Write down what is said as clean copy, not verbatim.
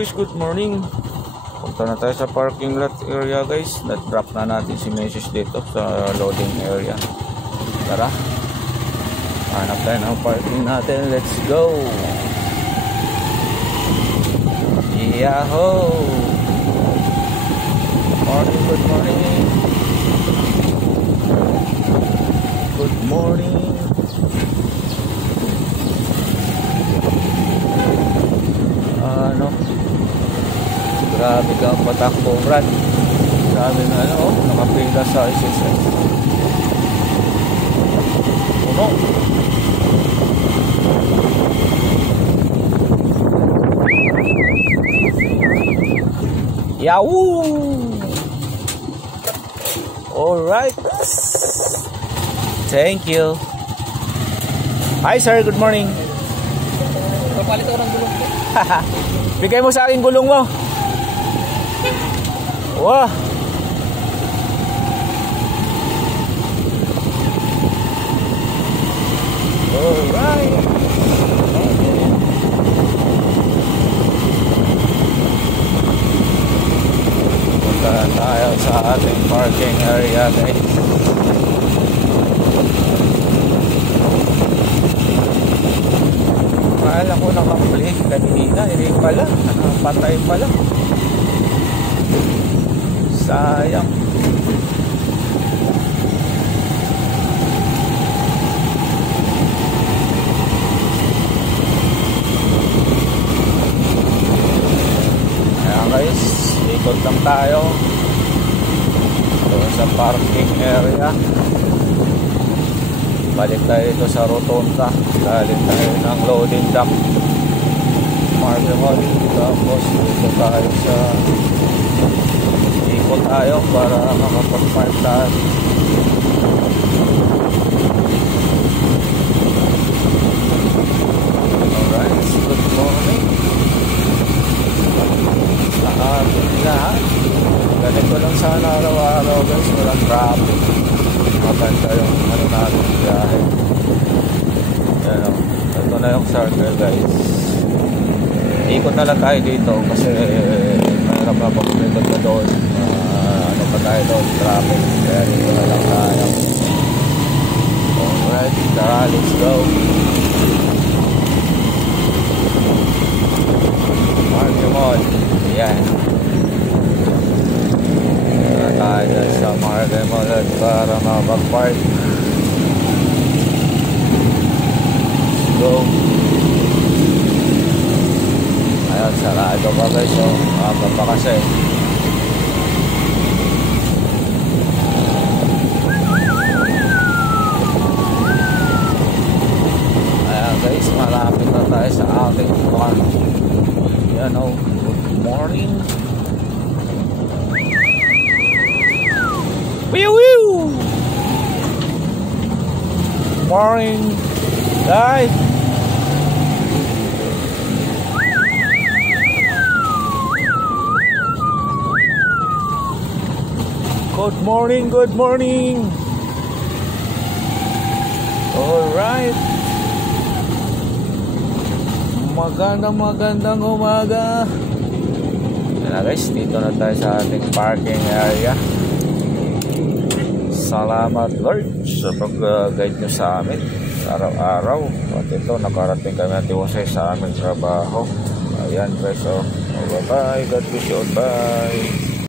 guys, good morning. Punta na tayo sa parking lot area guys. Na-drop na natin si Mrs. dito sa loading area. Tara, hanap tayo ng parking natin. Let's go. Yahoo! Morning, good morning. Good morning. Grabe ka ang patakbo, Brad. Grabe na nakapila sa SSS. Puno. Yahoo! Alright. Thank you. Hi sir, good morning. Papalit ako ng gulong ko. Bigay mo sa akin gulong mo. Wah. Alright. Punta tayo sa ating parking area guys. Akala ko nakaplik kanina, hindi pala, patay pala. Sayang. Ayan guys, ikot lang tayo doon sa parking area. Balik tayo dito sa Rotonda. Galing tayo ng loading dock Markemol. Tapos dito tayo sa ikot tayo para makapag-park tayo. Alright, good morning sa ating lahat. Ganito lang sana araw-araw guys, walang traffic. Maganda yung natin biyahe. Yan o, ito na yung circle guys. Ikot na lang tayo dito kasi mahirap na pagpindot na doon. Ano pa tayo doon, traffic. Kaya dito na lang tayo. Alright, tara, let's go. Markemol. Yan. Tara tayo sa Markemol para makapag-park. Let's go. Ayan, sarado pa guys. Maka pa kasi. Ayan guys, malapit na tayo sa ating park. Yan o, good morning. Woo woo! Morning guys. Good morning, good morning. Alright. Magandang umaga. Yan na guys, dito na tayo sa ating parking area. Salamat Lord sa pag-guide nyo sa amin araw-araw. At ito, nakarating kami at iwasay sa aming trabaho. Ayan guys, bye bye. God bless you. Bye.